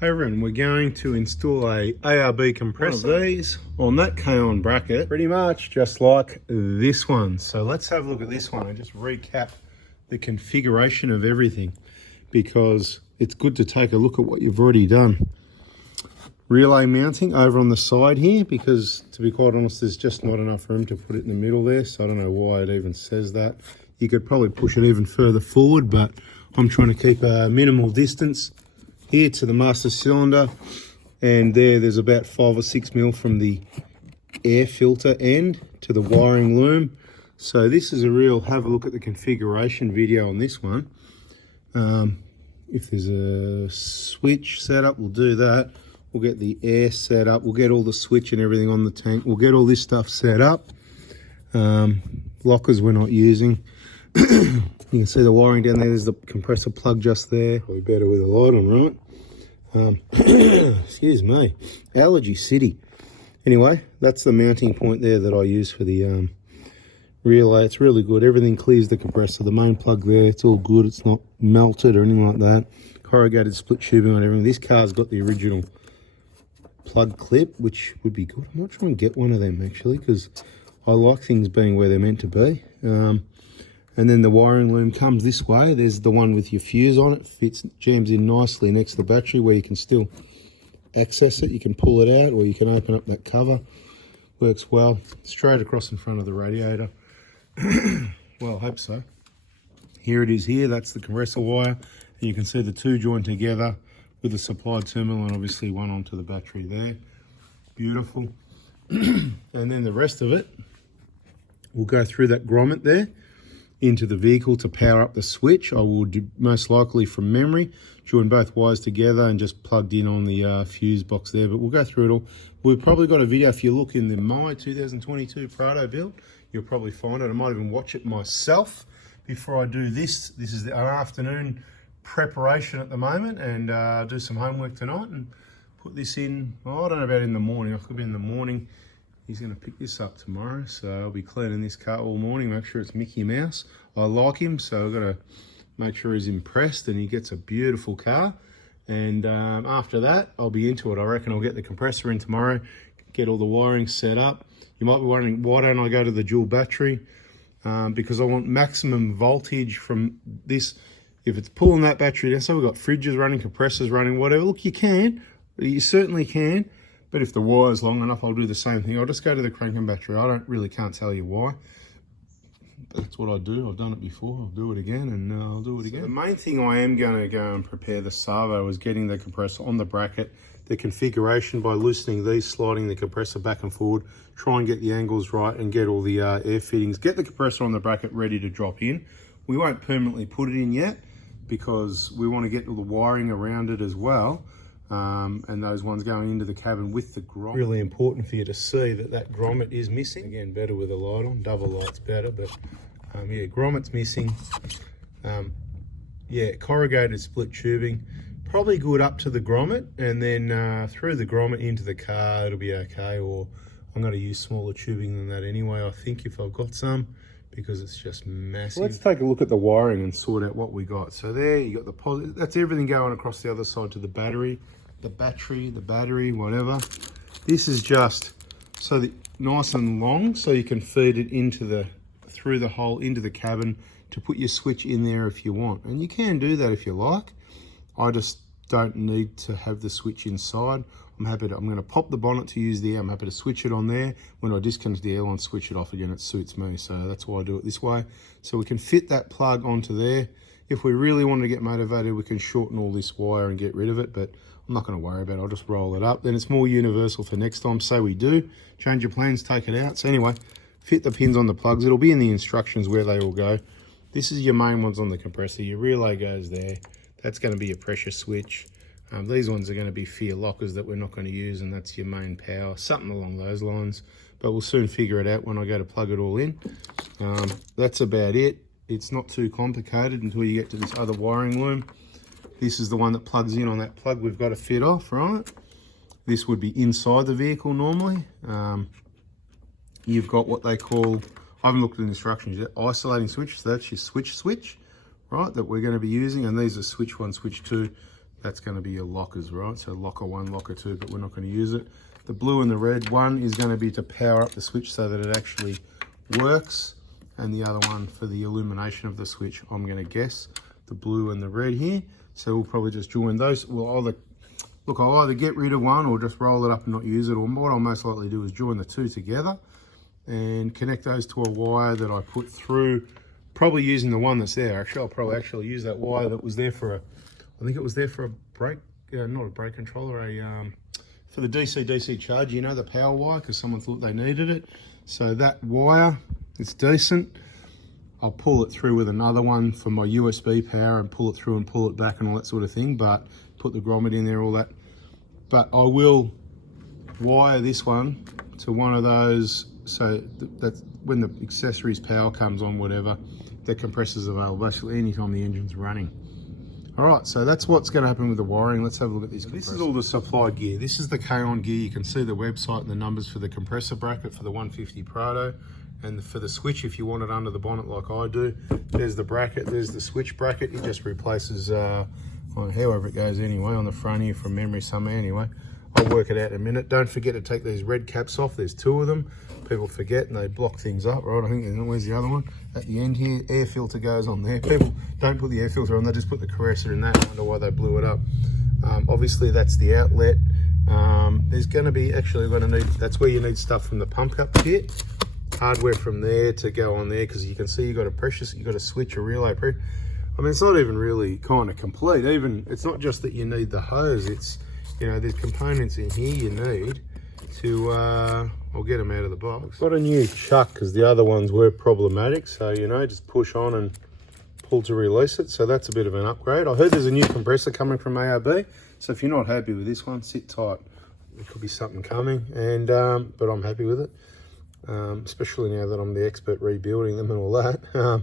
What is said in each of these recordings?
Hey everyone, we're going to install a ARB compressor, one of these, on that KAON bracket, pretty much just like this one. So let's have a look at this one and just recap the configuration of everything, because it's good to take a look at what you've already done. Relay mounting over on the side here, because to be quite honest, there's just not enough room to put it in the middle there, so I don't know why it even says that. You could probably push it even further forward, but I'm trying to keep a minimal distance here to the master cylinder, and there's about 5 or 6 mil from the air filter end to the wiring loom. So this is a real have a look at the configuration video on this one. If there's a switch set up, we'll do that. We'll get the air set up, we'll get all the switch and everything on the tank, we'll get all this stuff set up. Lockers we're not using. You can see the wiring down there. There's the compressor plug just there. Probably better with a light on, right? Excuse me, allergy city. Anyway, that's the mounting point there that I use for the relay. It's really good. Everything clears the compressor. The main plug there, it's all good. It's not melted or anything like that. Corrugated split tubing on everything. This car's got the original plug clip, which would be good. I might try and get one of them actually, because I like things being where they're meant to be. And then the wiring loom comes this way. There's the one with your fuse on it. Fits, jams in nicely next to the battery, where you can still access it. You can pull it out, or you can open up that cover. Works well. Straight across in front of the radiator. Well, I hope so. Here it is here. That's the compressor wire. And you can see the two joined together with the supply terminal, and obviously one onto the battery there. Beautiful. And then the rest of it will go through that grommet there into the vehicle to power up the switch. I will do, most likely from memory, join both wires together and just plugged in on the fuse box there, but we'll go through it all. We've probably got a video. If you look in the my 2022 Prado build, you'll probably find it. I might even watch it myself before I do this. This is the afternoon preparation at the moment, and do some homework tonight and put this in. Well, I don't know about in the morning. I could be in the morning. He's going to pick this up tomorrow, so I'll be cleaning this car all morning, make sure it's Mickey Mouse. I like him, so I've got to make sure he's impressed and he gets a beautiful car. And after that, I'll be into it. I reckon I'll get the compressor in tomorrow, get all the wiring set up. You might be wondering, why don't I go to the dual battery? Because I want maximum voltage from this. If it's pulling that battery down, so we've got fridges running, compressors running, whatever. Look, you certainly can. But if the wire's long enough, I'll do the same thing. I'll just go to the cranking battery. I can't tell you why. But that's what I do. I've done it before. I'll do it again, and I'll do it again. The main thing I am going to go and prepare the servo is getting the compressor on the bracket, the configuration by loosening these, sliding the compressor back and forward, try and get the angles right and get all the air fittings. Get the compressor on the bracket ready to drop in. We won't permanently put it in yet, because we want to get all the wiring around it as well. And those ones going into the cabin with the grommet. Really important for you to see that that grommet is missing. Again, better with a light on, double light's better, but yeah, grommet's missing. Yeah, corrugated split tubing, probably good up to the grommet, and then through the grommet into the car, it'll be okay. Or I'm going to use smaller tubing than that anyway, I think, if I've got some, because it's just massive. Let's take a look at the wiring and sort out what we got. So there, you got the positive, that's everything going across the other side to the battery. The battery, whatever. This is just so that nice and long, so you can feed it into through the hole into the cabin to put your switch in there if you want. And you can do that if you like. I just don't need to have the switch inside. I'm going to pop the bonnet to use the air. I'm happy to switch it on there. When I disconnect the airline, switch it off again. It suits me, so that's why I do it this way. So we can fit that plug onto there. If we really want to get motivated, we can shorten all this wire and get rid of it, but I'm not going to worry about it. I'll just roll it up. Then it's more universal for next time. Say we do change your plans, take it out. So anyway, fit the pins on the plugs. It'll be in the instructions where they all go. This is your main ones on the compressor. Your relay goes there. That's going to be your pressure switch. These ones are going to be for your lockers that we're not going to use, and that's your main power, something along those lines. But we'll soon figure it out when I go to plug it all in. That's about it. It's not too complicated until you get to this other wiring loom. This is the one that plugs in on that plug we've got to fit off, right? This would be inside the vehicle normally. You've got what they call, I haven't looked at the instructions yet, isolating switch. So that's your switch, right, that we're going to be using. And these are switch 1, switch 2. That's going to be your lockers, right? So locker 1, locker 2, but we're not going to use it. The blue and the red one is going to be to power up the switch so that it actually works. And the other one for the illumination of the switch, I'm going to guess the blue and the red here. So we'll probably just join those. I'll either get rid of one or just roll it up and not use it. Or what I'll most likely do is join the two together and connect those to a wire that I put through, probably using the one that's there. Actually, I'll probably actually use that wire that was there for I think it was there for a brake, not a brake controller, for the DC charge, you know, the power wire, because someone thought they needed it. So that wire, it's decent. I'll pull it through with another one for my USB power and pull it through and pull it back and all that sort of thing, but put the grommet in there, all that. But I will wire this one to one of those, so that when the accessories power comes on, whatever, the compressor's available basically anytime the engine's running. All right, so that's what's going to happen with the wiring. Let's have a look at this. This is all the supply gear. This is the KAON gear. You can see the website and the numbers for the compressor bracket for the 150 Prado, and for the switch if you want it under the bonnet like I do. There's the bracket, there's the switch bracket. It just replaces however it goes anyway, on the front here from memory somewhere anyway. I'll work it out in a minute. Don't forget to take these red caps off. There's 2 of them. People forget and they block things up, right? I think, where's the other one? At the end here, air filter goes on there. People don't put the air filter on, they just put the compressor in that. I wonder why they blew it up. Obviously that's the outlet. There's gonna be, actually we're gonna need, that's where you need stuff from the pump up kit. Hardware from there to go on there, because you can see you've got a pressure, you've got a switch, a relay pressure. I mean, it's not even really kind of complete. Even, it's not just that you need the hose, it's, you know, there's components in here you need to, I'll get them out of the box. Got a new chuck because the other ones were problematic. So, you know, just push on and pull to release it. So that's a bit of an upgrade. I heard there's a new compressor coming from ARB. So if you're not happy with this one, sit tight. There could be something coming, and but I'm happy with it. Especially now that I'm the expert rebuilding them and all that.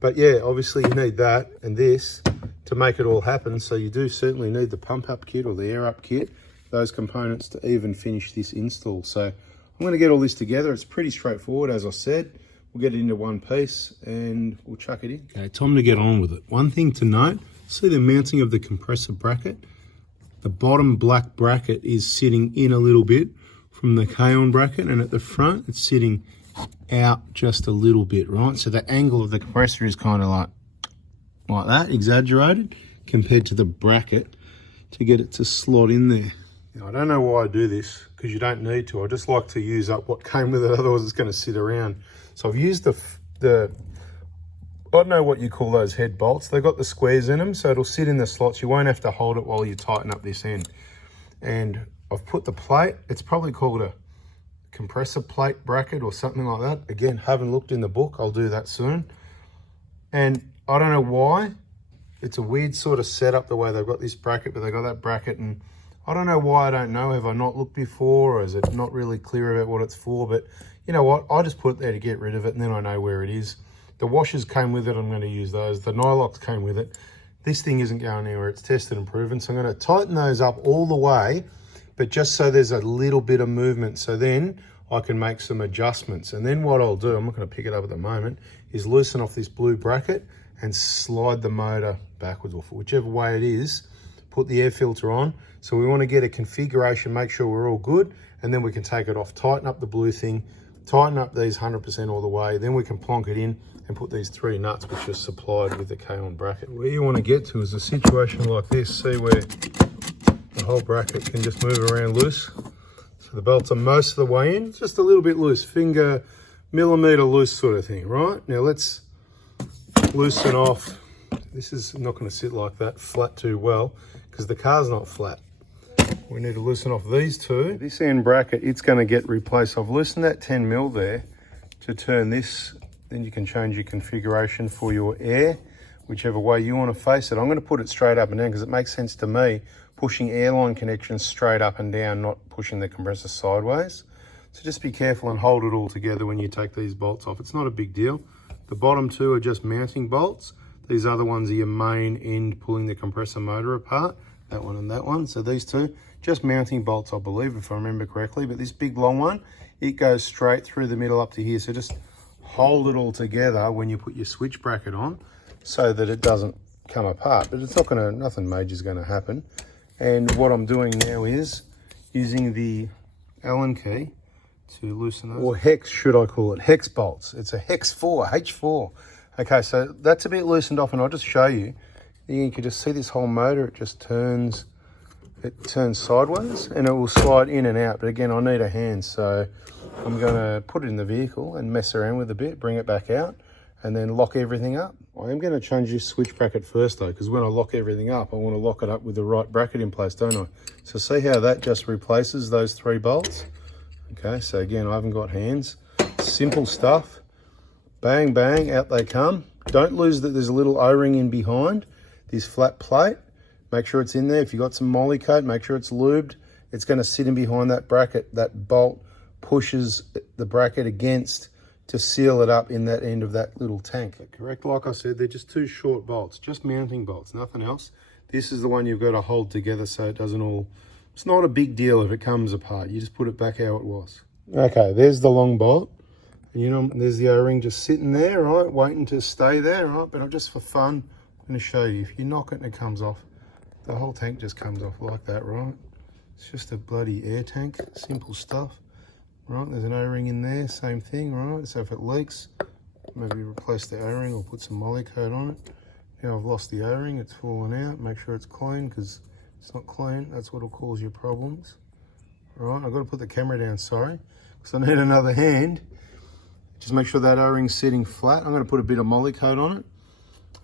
But yeah, obviously you need that and this to make it all happen. So you do certainly need the pump up kit or the air up kit, those components to even finish this install. So I'm going to get all this together. It's pretty straightforward, as I said. We'll get it into one piece and we'll chuck it in. Okay, time to get on with it. One thing to note, see the mounting of the compressor bracket? The bottom black bracket is sitting in a little bit from the KAON bracket, and at the front it's sitting out just a little bit, right? So the angle of the compressor is kind of like that, exaggerated, compared to the bracket to get it to slot in there. Now, I don't know why I do this, because you don't need to. I just like to use up what came with it, otherwise it's going to sit around. So I've used the I don't know what you call those head bolts. They've got the squares in them, so it'll sit in the slots. You won't have to hold it while you tighten up this end. And I've put the plate, it's probably called a compressor plate bracket or something like that. Again, haven't looked in the book. I'll do that soon. And I don't know why. It's a weird sort of setup, the way they've got this bracket, but they've got that bracket, and I don't know why. I don't know. Have I not looked before, or is it not really clear about what it's for? But you know what? I just put it there to get rid of it, and then I know where it is. The washers came with it. I'm going to use those. The nylocks came with it. This thing isn't going anywhere. It's tested and proven. So I'm going to tighten those up all the way, but just so there's a little bit of movement. So then I can make some adjustments. And then what I'll do, I'm not going to pick it up at the moment, is loosen off this blue bracket and slide the motor backwards or whichever way it is, put the air filter on. So we want to get a configuration, make sure we're all good, and then we can take it off, tighten up the blue thing, tighten up these 100% all the way, then we can plonk it in and put these 3 nuts which are supplied with the KAON bracket. Where you want to get to is a situation like this, see where the whole bracket can just move around loose. So the belts are most of the way in, just a little bit loose, finger, millimeter loose sort of thing, right? Now let's loosen off. This is not going to sit like that flat too well because the car's not flat. We need to loosen off these 2. This end bracket, it's going to get replaced. I've loosened that 10 mil there to turn this. Then you can change your configuration for your air, whichever way you want to face it. I'm going to put it straight up and down because it makes sense to me pushing airline connections straight up and down, not pushing the compressor sideways. So just be careful and hold it all together when you take these bolts off. It's not a big deal. The bottom 2 are just mounting bolts. These other ones are your main end pulling the compressor motor apart. That one and that one. So these 2, just mounting bolts, I believe, if I remember correctly. But this big long one, it goes straight through the middle up to here. So just hold it all together when you put your switch bracket on so that it doesn't come apart, but it's not gonna, nothing major is gonna happen. And what I'm doing now is using the Allen key to loosen those, or hex should I call it, hex bolts. It's a hex 4, H4. Okay, so that's a bit loosened off, and I'll just show you. You can just see this whole motor, it just turns, it turns sideways and it will slide in and out. But again, I need a hand, so I'm gonna put it in the vehicle and mess around with it a bit, bring it back out, and then lock everything up. I am gonna change this switch bracket first though, because when I lock everything up, I wanna lock it up with the right bracket in place, don't I? So see how that just replaces those 3 bolts? Okay, so again, I haven't got hands. Simple stuff. Bang, bang, out they come. Don't lose that there's a little O-ring in behind this flat plate. Make sure it's in there. If you've got some moly coat, make sure it's lubed. It's gonna sit in behind that bracket. That bolt pushes the bracket against to seal it up in that end of that little tank. Correct, like I said, they're just 2 short bolts, just mounting bolts, nothing else. This is the one you've got to hold together so it doesn't all, it's not a big deal if it comes apart. You just put it back how it was. Okay, there's the long bolt. You know, there's the O-ring just sitting there, right, waiting to stay there, right? But just for fun, I'm going to show you. If you knock it and it comes off, the whole tank just comes off like that, right? It's just a bloody air tank, simple stuff, right? There's an O-ring in there, same thing, right? So if it leaks, maybe replace the O-ring or put some moly coat on it. Now I've lost the O-ring, it's fallen out. Make sure it's clean, because it's not clean, that's what will cause you problems. Right, I've got to put the camera down, sorry, because I need another hand. Just make sure that O-ring's sitting flat. I'm going to put a bit of moly coat on it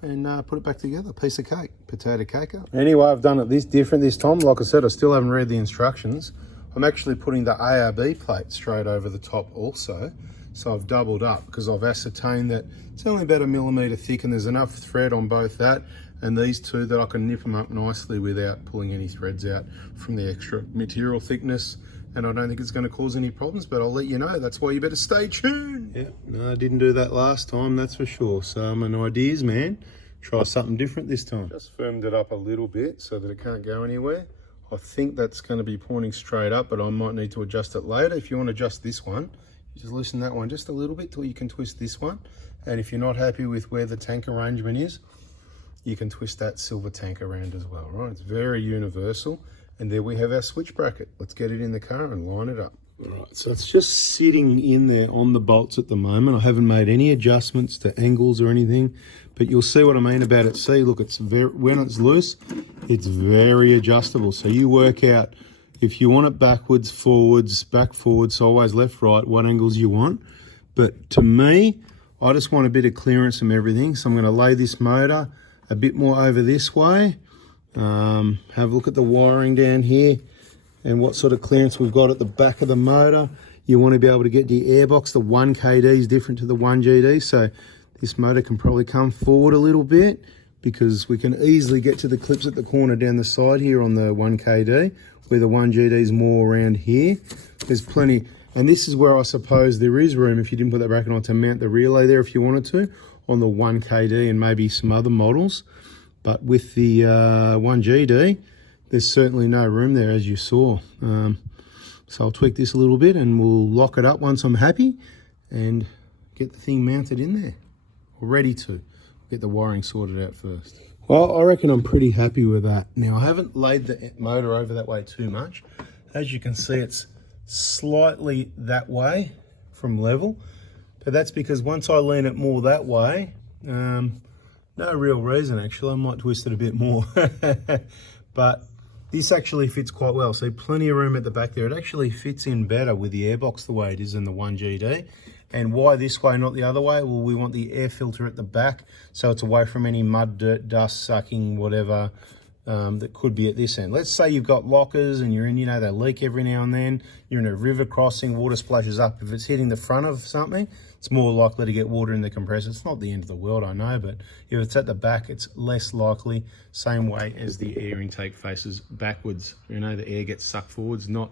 and put it back together. Piece of cake, potato caker. Anyway, I've done it different this time. Like I said, I still haven't read the instructions. I'm actually putting the ARB plate straight over the top also. So I've doubled up because I've ascertained that it's only about 1 millimeter thick and there's enough thread on both that and these two that I can nip them up nicely without pulling any threads out from the extra material thickness. And I don't think it's going to cause any problems, but I'll let you know. That's why you better stay tuned. Yeah, no, I didn't do that last time, that's for sure. So I'm an ideas man. Try something different this time. Just firmed it up a little bit so that it can't go anywhere. I think that's going to be pointing straight up, but I might need to adjust it later. If you want to adjust this one, you just loosen that one just a little bit till you can twist this one. And if you're not happy with where the tank arrangement is, you can twist that silver tank around as well, right? It's very universal. And there we have our switch bracket. Let's get it in the car and line it up. All right, so it's just sitting in there on the bolts at the moment. I haven't made any adjustments to angles or anything, but you'll see what I mean about it. See, look, it's very, when it's loose, it's very adjustable. So you work out if you want it backwards, forwards, back, forwards, sideways, left, right, what angles you want. But to me, I just want a bit of clearance from everything. So I'm going to lay this motor a bit more over this way. Have a look at the wiring down here and what sort of clearance we've got at the back of the motor. You want to be able to get the airbox. The 1 KD is different to the 1 GD, so this motor can probably come forward a little bit because we can easily get to the clips at the corner down the side here on the 1 KD, where the 1 GD is more around here. There's plenty, and this is where I suppose there is room, if you didn't put that bracket on, to mount the relay there if you wanted to on the 1 KD and maybe some other models. But with the 1 GD, there's certainly no room there, as you saw. So I'll tweak this a little bit and we'll lock it up once I'm happy and get the thing mounted in there, or ready to. Get the wiring sorted out first. Well, I reckon I'm pretty happy with that. Now, I haven't laid the motor over that way too much. As you can see, it's slightly that way from level, but that's because once I lean it more that way, no real reason actually, I might twist it a bit more. But this actually fits quite well. So plenty of room at the back there. It actually fits in better with the airbox the way it is in the 1 GD. And why this way, not the other way? Well, we want the air filter at the back so it's away from any mud, dirt, dust, sucking, whatever that could be at this end. Let's say you've got lockers and you're in, you know, they leak every now and then. You're in a river crossing, water splashes up. If it's hitting the front of something, it's more likely to get water in the compressor. It's not the end of the world, I know, but if it's at the back, it's less likely. Same way as the air intake faces backwards. You know, the air gets sucked forwards, not,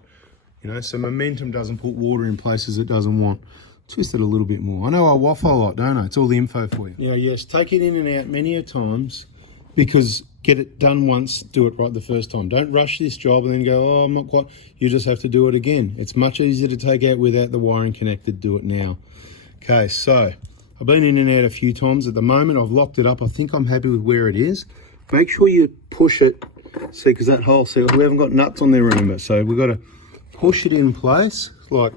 you know, so momentum doesn't put water in places it doesn't want. Twist it a little bit more. I know I waffle a lot, don't I? It's all the info for you. Yeah, yes, take it in and out many a times, because get it done once, do it right the first time. Don't rush this job and then go, oh, I'm not quite. You just have to do it again. It's much easier to take out without the wiring connected. Do it now. Okay, so I've been in and out a few times. At the moment, I've locked it up. I think I'm happy with where it is. Make sure you push it, see, because that hole, see, we haven't got nuts on there, remember, so we've got to push it in place like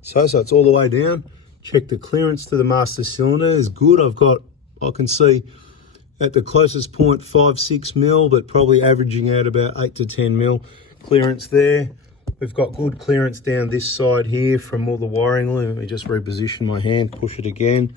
so it's all the way down. Check the clearance to the master cylinder is good. I can see at the closest point 5-6 mil, but probably averaging out about 8 to 10 mil clearance there. We've got good clearance down this side here from all the wiring. Let me just reposition my hand, push it again.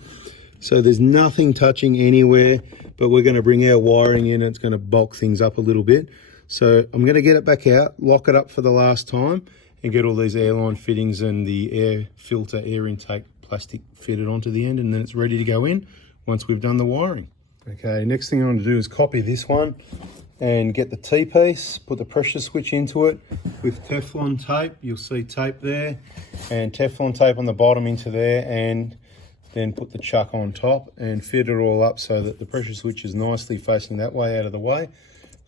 So there's nothing touching anywhere, but we're going to bring our wiring in and it's going to bulk things up a little bit. So I'm going to get it back out, lock it up for the last time, and get all these airline fittings and the air filter, air intake plastic fitted onto the end, and then it's ready to go in once we've done the wiring. Okay, next thing I want to do is copy this one and get the T-piece, put the pressure switch into it with Teflon tape. You'll see tape there, and Teflon tape on the bottom into there, and then put the chuck on top and fit it all up so that the pressure switch is nicely facing that way, out of the way.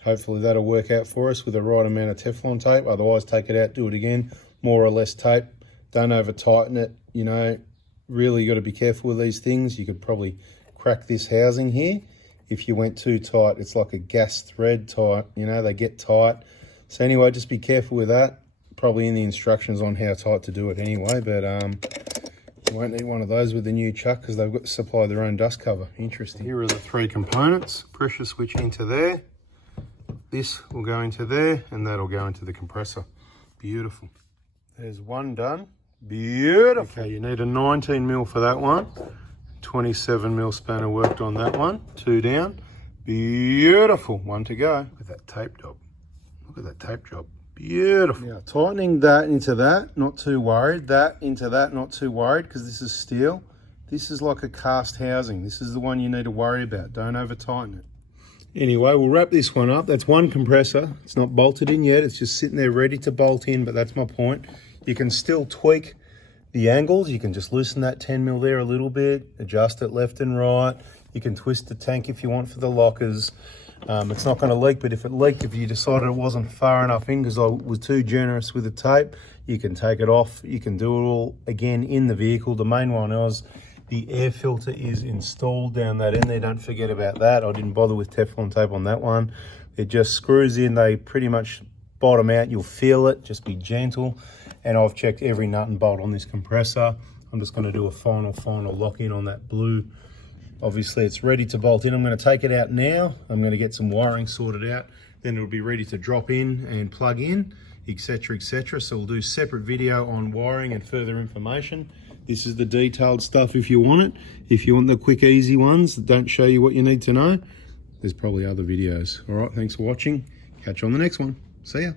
Hopefully that'll work out for us with the right amount of Teflon tape. Otherwise, take it out, do it again, more or less tape. Don't over tighten it, you know. Really got to be careful with these things. You could probably crack this housing here if you went too tight. It's like a gas thread tight, you know, they get tight. So anyway, just be careful with that. Probably in the instructions on how tight to do it anyway, but you won't need one of those with the new chuck because they've got to supply their own dust cover. Interesting. Here are the 3 components. Pressure switch into there. This will go into there, and that'll go into the compressor. Beautiful. There's one done. Beautiful. Okay, you need a 19 mil for that one. 27 mil spanner worked on that one. 2 down. Beautiful. 1 to go. Look at that tape job. Look at that tape job. Beautiful. Now, tightening that into that, not too worried. That into that, not too worried, because this is steel. This is like a cast housing. This is the one you need to worry about. Don't over tighten it. Anyway, we'll wrap this one up. That's one compressor. It's not bolted in yet. It's just sitting there ready to bolt in, but that's my point. You can still tweak the angles. You can just loosen that 10 mil there a little bit, adjust it left and right. You can twist the tank if you want for the lockers. It's not going to leak, but if it leaked, if you decided it wasn't far enough in because I was too generous with the tape, you can take it off. You can do it all again in the vehicle. The main one is the air filter is installed down that end there. Don't forget about that. I didn't bother with Teflon tape on that one. It just screws in. They pretty much bottom out. You'll feel it. Just be gentle. And I've checked every nut and bolt on this compressor. I'm just going to do a final lock in on that blue. Obviously it's ready to bolt in. I'm going to take it out now. I'm going to get some wiring sorted out. Then it'll be ready to drop in and plug in, etc, etc. So we'll do a separate video on wiring and further information. This is the detailed stuff if you want it. If you want the quick, easy ones that don't show you what you need to know, there's probably other videos. All right, thanks for watching. Catch you on the next one. See ya.